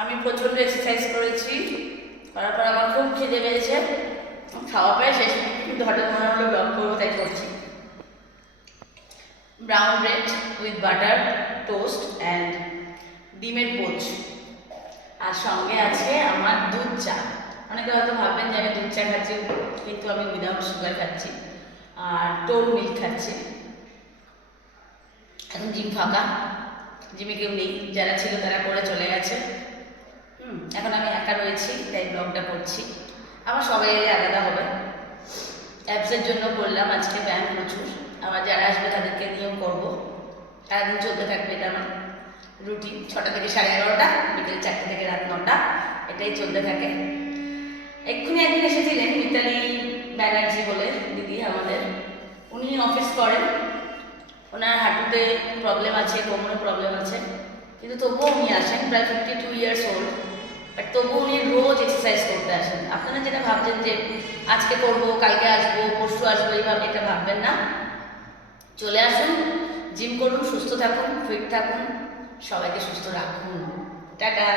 আমি প্রচণ্ড এক্সারসাইজ করেছি, করার পর আমার খুব খিদে পেয়েছে। খাওয়া প্রায় শেষ, কিন্তু হঠাৎ মনে হলো ব্লগ করবো, তাই করছি। Brown bread with butter toast and ডিমের পোচ, আর সঙ্গে আছে আমার দুধ চা। অনেকে হয়তো ভাববেন যে আমি দুধ চা খাচ্ছি, কিন্তু আমি উইদাউট সুগার খাচ্ছি, আর টোন মিল্ক খাচ্ছি। এখন জিম ফাঁকা, জিমে কেউ নেই, যারা ছিল তারা করে চলে গেছে। এখন আমি একা রয়েছি, তাই ব্লগটা করছি। আমার সবাই এলে আলাদা হবে। অ্যাপসের জন্য করলাম আজকে ব্যায়াম প্রচুর, আবার যারা আসবে তাদেরকে নিয়েও করবো। সারাদিন চলতে থাকবে, এটা আমার রুটিন। 6টা থেকে 11:30, বিকেল 4টে থেকে রাত 9টা, এটাই চলতে থাকে। এক্ষুনি একদিন এসেছিলেন মিতালি ব্যানার্জি বলে দিদি আমাদের, উনি অফিস করেন, ওনার হাঁটুতে প্রবলেম আছে, কোমরে প্রবলেম আছে, কিন্তু তবুও উনি আসেন। প্রায় 52 ইয়ার্স ওল্ড, বাট তবুও উনি রোজ এক্সারসাইজ করতে আসেন। আপনারা যেটা ভাবছেন যে আজকে করবো, কালকে আসবো, পরশু আসবো, এইভাবে এটা ভাববেন না। চলে আসুন, জিম করুন, সুস্থ থাকুন, ফিট থাকুন, সবাইকে সুস্থ রাখুন। টাটা।